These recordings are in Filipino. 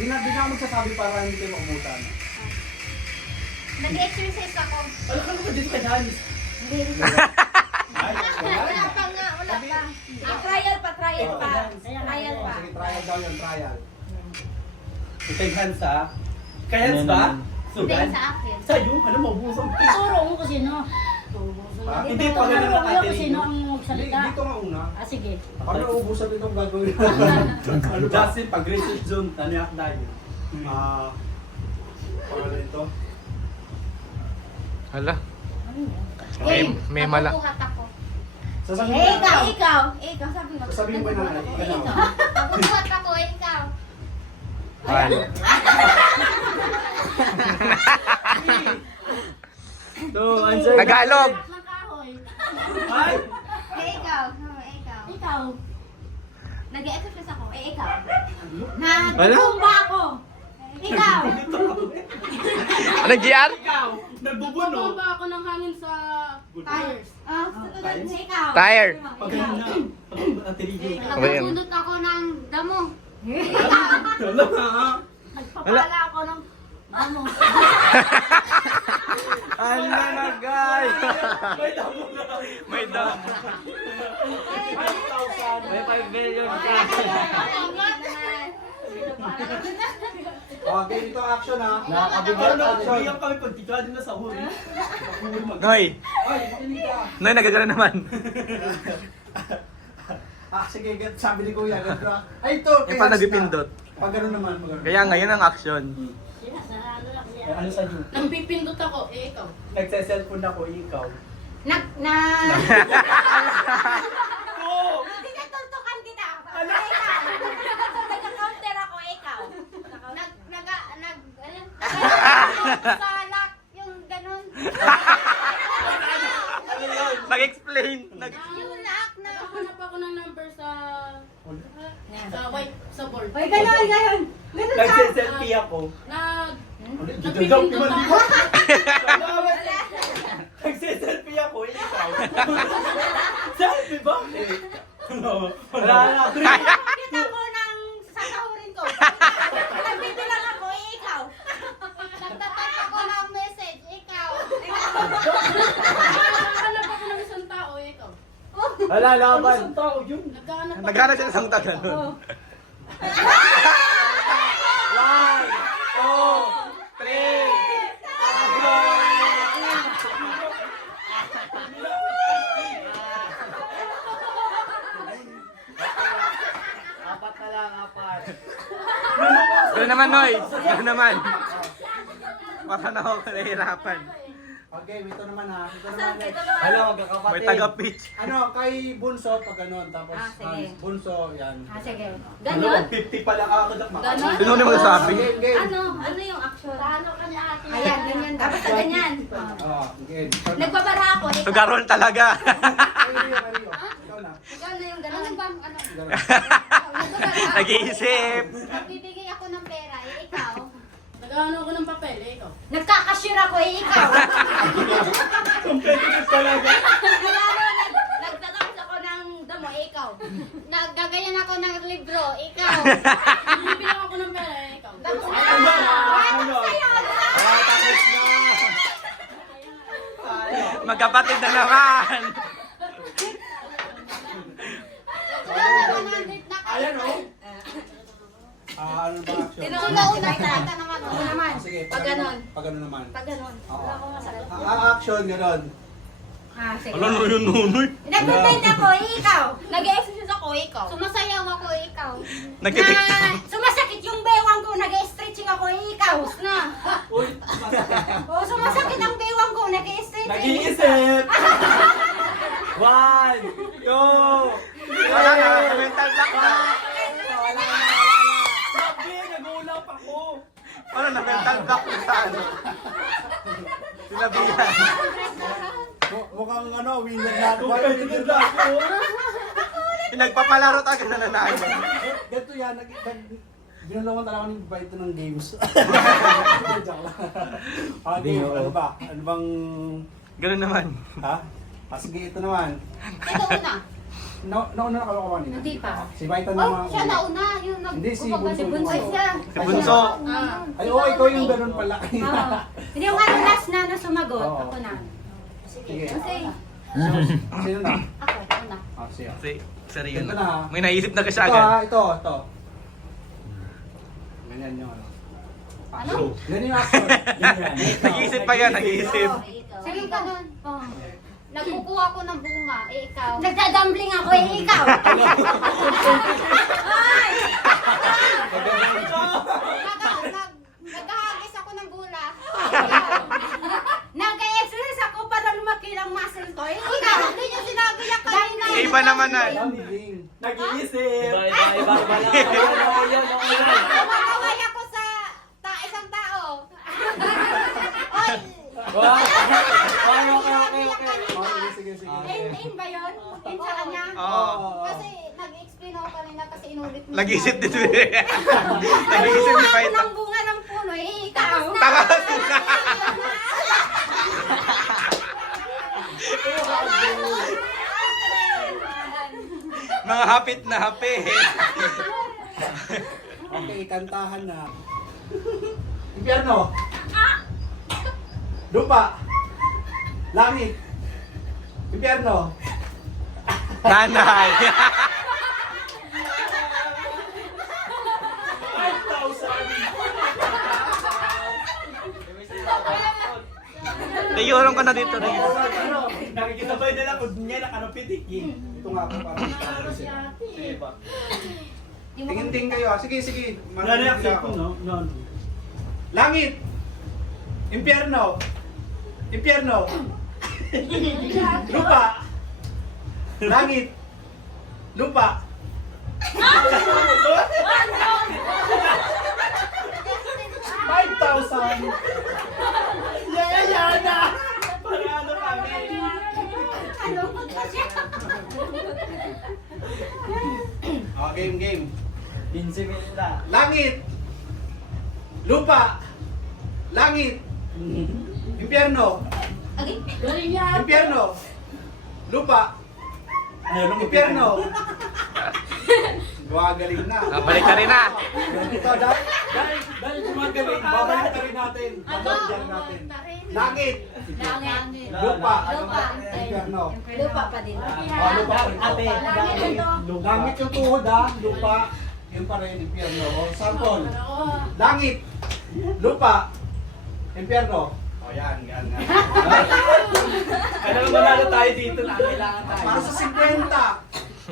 Di na ako magsasabi para hindi kayo maumutan. Nag-exercise ako. Ano ka ba dito kay Danis? Hindi rin. Ay, Wala pa nga, wala pa. Trial pa. Trial pa. Sige, trial daw yun, trial. Take hands ha. Kay hands ba? Hindi Sugan? sa akin. Sa'yo? Ano mabusong? Ituro mo kung sino. Hindi pa ganun Ituro na mo kung sino ang magsalita. Dito nga una. Ah, sige. Para nauubusan itong gagawin. Ano Justin, pag research zone, taniyak tayo. Para ito. Hala. Game. May mala. Mabubuhat ako. Sasabihin Eh, mo na. ikaw. Sabi mo. Sasabihin mo na lang. Ikaw. Mabubuhat ako, ikaw. One. Tagalog. Ng kahoy. Ay! Ikaw. Ikaw. Nag-exercise ako. Ikaw. Wala? Tumba ako. Ikaw. Ano, GR? Ikaw! Nagbubuno! Tumba ako ng hangin sa tires. Ikaw. Tire. Pag ganun na. Pag tirigil. Nagbubunot ako ng damo. Wala nga. Nagpapala ako ng ano. Ano na, guys? May damo na. May daw. May 5 billion ka. Okay, dito action ha. Nakakabigyan Ano, action. bigyan kami pag tikado na sa huli. Noy. Ay, makinig ka. Noy, nagagana naman. Sige, sabi ni Kuya, ganda. Ay, ito. Eh, paano nagpipindot? Pag gano'n naman, pag gano'n. Kaya ngayon ang action. Ano sa inyo? Nang pipindot ako, ikaw. Nagse-cellphone ako, ikaw. Tinatultukan kita. Ikaw. Nag-counter ako, ikaw. Salak, yung ganun. Nag-explain. Yung laak na. Nakahanap ako ng number sa white, sa board. Ganun. Nagse-selfie ako. Nagpipindot ako. Nagse-selfie ako, ikaw. Selfie ba? Wala na. Kita ko ng sasahurin ko. Nagbibilang ako, ikaw. Nagtatat ako ng message, ikaw. Nakahanap ako ng isang tao, ikaw. Wala, laban. Isang tao yun. Naghahanap ako. Naghanap siya ng isang tagalog. 1, 2, 3. Apat na lang, apat. Ano naman, Noy? Ano naman? Para na ako nahihirapan. Okay, ito naman ha. Ito naman next. Hello, may taga-pitch. Ano, kay Bunso, pag ganun. Tapos, sige. Bunso, yan. Sige. Ano, 50 pa lang ako. Ganon? Sino naman sabi? Game, game. Ano yung action? Paano ka niya ate? Ayan, ganyan. Dapat sa ganyan. Game. Nagbabara ako. Tugaron talaga. Ikaw na. Ikaw na yung ganun. Ano ba? Ano? Nag-iisip. Nagbibigay ako ng pera, ikaw. Naghahanap ako ng papel, ikaw. Nagkakasure ako, ikaw. Competitive talaga. Nagtatapos ako ng damo, ikaw. Naggagayan ako ng libro, ikaw. Bibilang ako ng pera, ikaw. Tapos Ano? Ano? Tapos na. Magkapatid na naman. Ayan o. Ano ba action? Una-una, kita naman. Una naman. Sige, Pag ganon. Pag ganon naman. Pag ganon. Oo. Action, ganon. Sige. Ano na yun, Nunoy? Nag-bend ako, ikaw. Nag-exercise ako, ikaw. Sumasayaw ako, ikaw. Nagtitik. Sumasakit yung bewang ko, nag-stretching ako, ikaw. Na. Uy, Sumasakit ang bewang ko, nag-stretching. nag-iisip. 1, 2, Wala na, mental block na. Sabi, nag-uulap ako. Ano na, mental block na sa ano? Sinabihan. Mukhang winner na ako. Winner na ako. Pinagpapalaro tayo na nanalo. Ganito yan, binulungan talaga ng bite ng games. Joke lang. Okay, ano ba? Ano bang... Ganun naman. Ha? Sige, ito naman. Ito una. nauna na kayo kanina. Hindi pa. Si Vita na Oh, mga siya nauna. Yung Hindi, si nagbubaga Bunso. Bunso. Ay, siya. Si Bunso. Ah. Ay, oo, ikaw yung ganun pala. Oo. Hindi yung ano last na sumagot. Oo. Ako na. Sige. Kasi Sino na? ako na. Siya. Seryo Ito na, na. ha? May naisip na kasi Ito agad. ito. Ganyan yung ano. Ano? Ganyan yung action. Nag-iisip pa yan, nag-iisip. Sige ka nun. Oh. Nagkukuha ko ng bunga, ikaw. Nagdadambling ako, ikaw. Ay! Naghahagis ako ng gula. Nag-exercise ako para lumaki lang muscle ko. Ikaw, hindi niyo sinabi yan kanina. Iba naman na. Nag-iisip. Kumakaway ako sa isang tao. Oy! Sige. In ba yun? In sa kanya? Oo. Kasi nag-explain ako kanina kasi inulit mo. Nag-iisip din. Nag-iisip ni Nagkuha ako Paita. ng bunga ng puno, ikaw. Tapos na. Mga hapit na hapit. Okay, kantahan na. Impyerno. Lupa. Langit. Impyerno. Nanay. Nayurong ka na dito rin. Nakikita ba yung nalakod niya na kanapitik eh? Ito nga po para tingin-tingin kayo. Sige. Nare-accept ko, no? No. Langit. Impyerno. Lupa. Langit. Lupa. 5,000. Yan na! Para ano kami? Ano ko siya? Game. 15 minutes na. Langit. Lupa. Langit. Impyerno. Galing yan. Impyerno. Lupa. Impyerno. Gumagaling na. Balik ka rin na. Ito, dahil gumagaling, babalik na rin natin. Babalik natin. Langit. Langit. Lupa. Lupa. Impyerno. Lupa pa din. Lupa pa rin. Ate, Langit yung tuhod ha. Lupa. Yun pa rin, impyerno. O, sample. Langit. Lupa. Impyerno. O, yan. Alam mo manalo tayo dito na kailangan tayo. Para sa 50.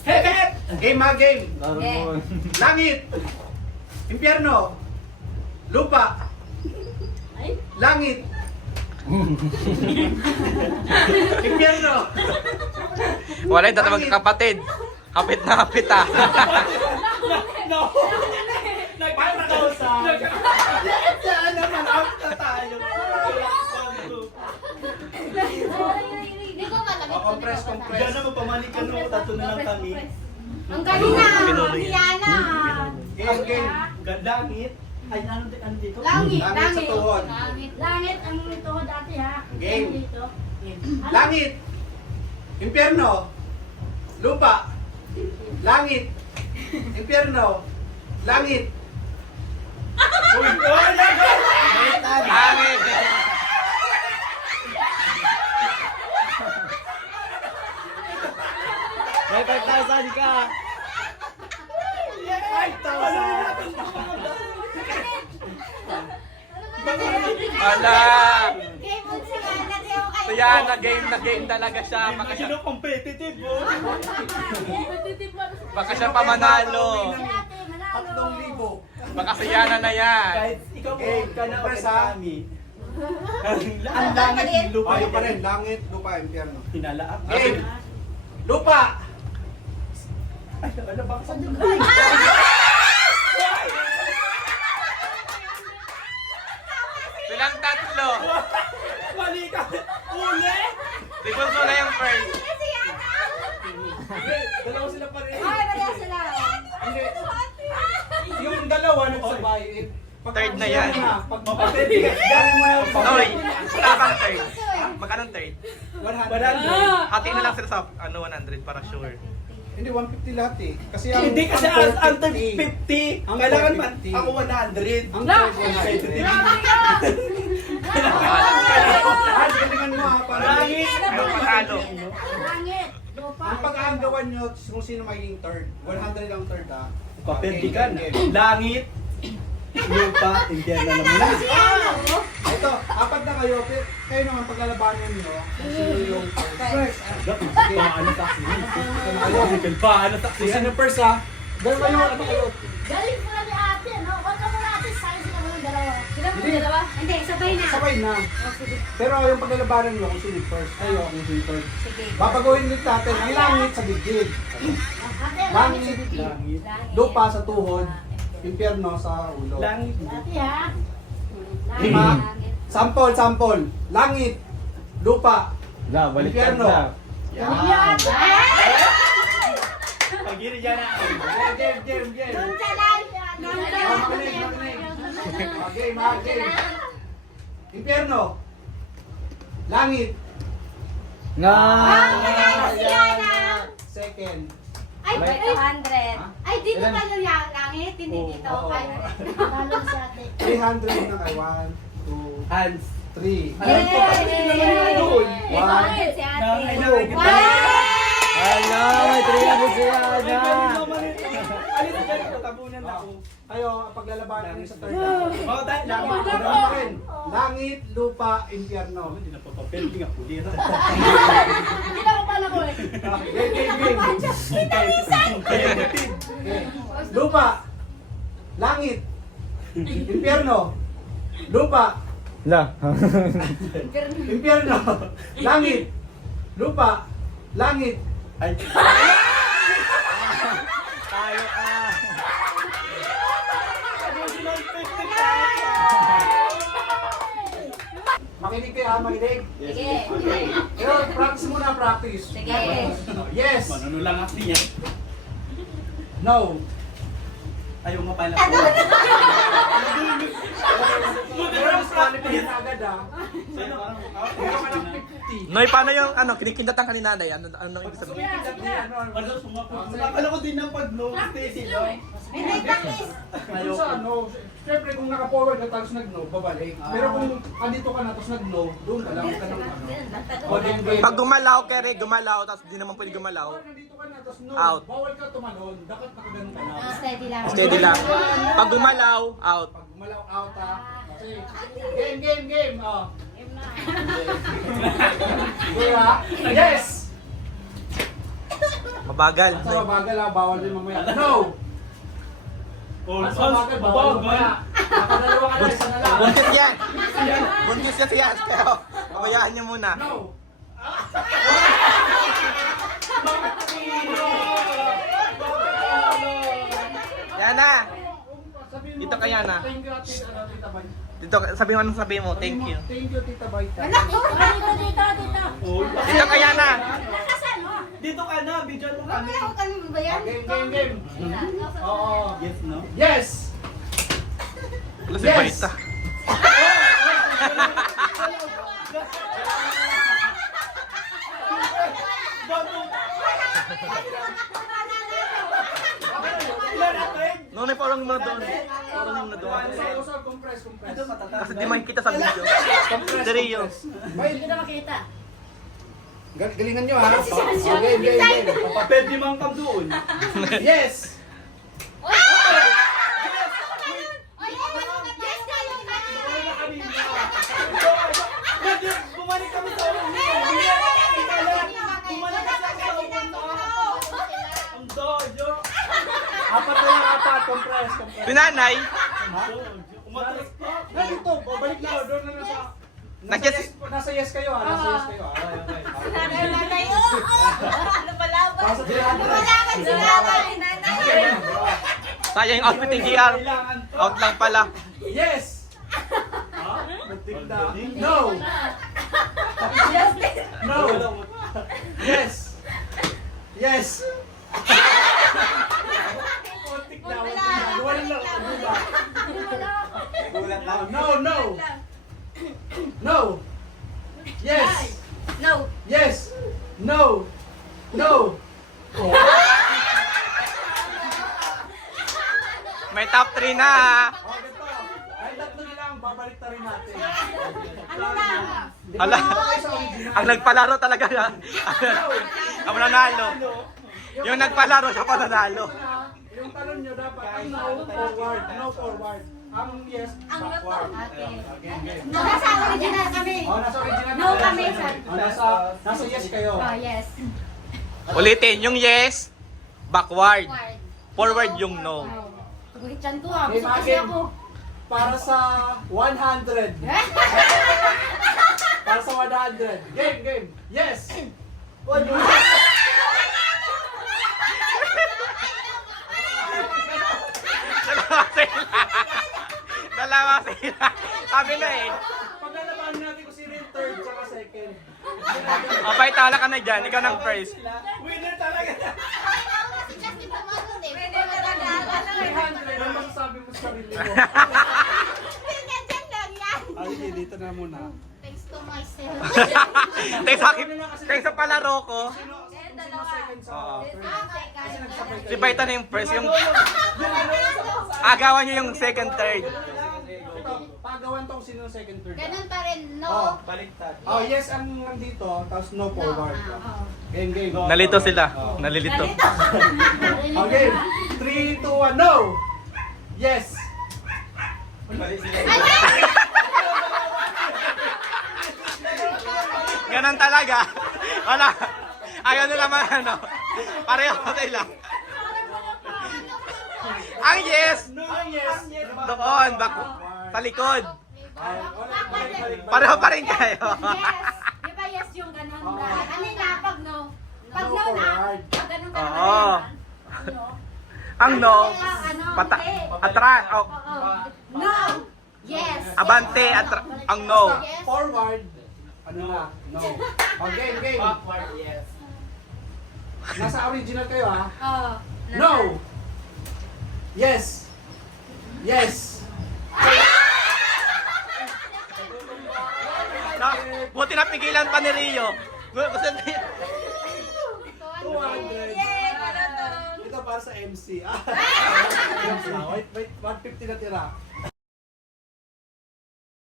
Hep! Game. Langit. Impyerno. Lupa. Langit. Impyerno. Wala yung tatawag kapatid. Hapit na hapit ah. No! Nagkakausap! Saan naman out na tayo? Hindi ko malamit. O, compress. Diyan na magpamalik ka no, tato na lang kami. Ang galing na. Diana. Game. Gandangit. Ay, ano dito? Langit. Langit sa tuhod. Langit ang tuhod dati ha. Game. Dito. Langit. Impyerno. Lupa. Langit. Impyerno. Langit. Uy! Oh, Langit. May 5,000 ka! 5,000! Wala. Game on si Ana. So yan, na-game talaga siya. Baka siya, competitive oh! baka siya pamanalo. Tatlong libo. Baka si Yana na yan. Kahit ikaw po ka na Compress, okay ha? kami. Ang langit ng lupa. Payo pa rin. Langit, lupa, impyerno. Hinalaak. Game. Lupa. Ay, ano ba? Silang tatlo. Mali ka! Uli! Si Bunso na yung first. Dalawa sila pa rin. Ay, bala sila. Hindi. Yung dalawa nagsabay. Third na yan. Pag mapapit, gawin mo na yung Noy, wala kang third. Magkano third? 100. Hati na lang sila sa 100 para sure. Hindi, 150 lahat eh. Kasi ang Hindi kasi ang ang third 50. Ang Kailangan man 50. ako 100. Ang third 100. Ay, galingan mo ha. Langit. Ano patalo? Langit. Lupa. Ang pag-aanggawan nyo kung sino magiging third. 100 ang third ha. Papentikan. Game. Langit. Lupa. Hindi na naman. Ito, apat na kayo. Pero kayo naman paglalabanan nyo. Kung sino yung first. Paano taksi? Paano taksi? Kung sino first ha. Dalawa yung ano kayo. Galing mo na ni ate, no? Huwag ka muna ate, sayang sila mo ng dalawa. Sila mo dalawa? Hindi, sabay na. Sabay na. Oh, sige. Pero yung paglalabanan nyo kung sino yung first. Kayo kung sino yung third. Sige. Babaguhin ulit natin ang langit sa dibdib. Ate, langit sa Langit. dibdib. Langit. Lupa sa tuhod. Impyerno sa ulo. Langit. Ate, ha? Lima. Sample. Langit. Lupa. Impyerno. Galing yan. Pag-iri dyan na. Game. Doon sa lang. Game. Impyerno. Langit. Second. Ay, 200. Ha? Ay, dito pa yung langit. Hindi dito. Oo. Ay, Talo si ate. 300 na kay 1, 2, Hands. 3. Alam ko kasi naman yun doon. Bakit si ate? Kailangan kita. Wow! Hello, may 300 si Ana. Alis ka dito, tabunan ako. Kayo, paglalabanan nyo sa third. Oo, tayo. Langit. Ano pa rin? Langit, lupa, impyerno. Hindi na papapel. Hindi nga puli. Hindi na ko pala ko eh. Game. Lupa, langit, impyerno, lupa, La. impyerno, langit, lupa, langit. Ay. Tayo ka. Makinig kayo ha, makinig. Sige. Pero practice muna, practice. Sige. Yes, Manunulang ako niya. no. Ayaw mo pala. Pero disqualify na agad ha. Meron ka ng 50. Noy, paano yung kinikindatan ka ni nanay? Ano ibig sabihin? Akala ko din ng pag-no, Stacy, no? Hindi, practice. Kung sa ano, syempre kung naka-forward ka tapos nag-no, babalik. Pero kung andito ka na tapos nag-no, doon ka lang ka ng ano. O, game. Pag gumalaw, kere, gumalaw, tapos di naman pwede gumalaw. Pag nandito ka na tapos no, Out. bawal ka tumalon, dapat nakaganon ka na. Steady lang. Steady lang. Pag gumalaw, out. Pag gumalaw out ha. Okay. Game. Oh. Okay ha? Yes! Mabagal. Sa mabagal ha, bawal din mamaya. No! Mas mabagal, bawal mamaya. Nakadalawa ka na, isa na lang. Buntis yan. Buntis kasi yan. Pero, pabayaan niyo muna. No! Yan na. Sabihin mo, Dito ka yan, ha? Thank you, Tita Bay. Dito, sabihin mo anong sabihin mo. Thank you. Thank you, Tita Bay. Anak mo! Dito. Dito ka yan na. Nakasan mo. Dito ka na, video mo kami. Mamaya ako kami ba yan? Game. Oo. Yes, no? Yes! Wala si Yes. Baita. Nonoy, parang muna doon. Parang muna doon. Compress. Kasi di makikita sa video. Dari yun. Bay, Hindi na makita. galingan nyo ha. Game. Papapel di mang kam doon. Yes! Yes, kayo kanina! Bumalik kami sa ulo. Bumalik ka sa ulo. Ang dojo. Apat na lang apat. Compress. Pinanay, Umatras ka. Dito, babalik na ako. Doon na nasa... Nag-yes. Nasa yes kayo ha. Nasa yes kayo ha. Nanay, oo! Ano palaban? Pasok sila. Lumalaban sila kay nanay! sayang yung outfit ni GR. Kailangan to. Out lang pala. Yes! Magtinda. No! No! Yes! Yes! Kontik na. Walang lang. Gulat lang. No! No! Yes! No! No! Oh. May top 3 na ha. Oh, ganito. Ay, tatlo na lang. Babalik na rin natin. Ano lang? Ala, Okay sa original. ang nagpalaro talaga na. Ang nanalo. Yung nagpalaro siya pa nanalo. Yung talon nyo dapat ang no forward. No forward. Ang yes, backward. Okay. Game, game. Nasa original kami. Oh, nasa original. No kami, sir. Oh, nasa yes kayo. Oh, yes. Ulitin, yung yes, backward. Forward. Forward yung no. Guhityan ko ah. Game, Busog kasi game. ako. Para sa 100. Para sa 100. Game, game. Yes. Dalawa sila. Dalawa sila. Sabi na eh. Paglalabanan natin kung sino yung third tsaka second. Abay, tala ka na dyan. Ikaw ng first. Winner talaga. Kasi tumagot eh. Pwede talaga. 300 ang masasabi mo sa sarili mo. Ganyan lang yan. Sige, dito na muna. Thanks to myself. Thanks sa palaro ko. Sino second sa third? Kasi nagsabay kayo. Si Baita na yung first. Yung agawan niyo yung second, third. Ito, pagawan tong sino yung second, third. Ganun pa rin, no? Oh. Baliktad. Oh, yes ang nandito, tapos no No. forward. Oo. Game, game. Nalito sila. Nalilito. Okay, 3, 2, 1, no! Yes! Ganun talaga. Wala. Ayaw nila man ano. Pareho sila. Ang yes! No, yes! Doon, back, sa likod. Balik. Pareho pa rin kayo. Yes. Di ba yes yung ganun? Ano na, pag no? Pag no na, forward. pag ganun ka Oo. Ano? Ang no, Ano? pata, Hindi. atras, oh, Oo. No. Yes. abante, ang no. Yes. Forward, ano na? No. Oh, game, game. Backward, yes. Nasa original kayo ha? Oo. No! Yes! Yes! Na, buti napigilan pa ni Rio. Gusto niya. 200. Yay! Marathon! Ito para sa MC. Wait, 150 na tira.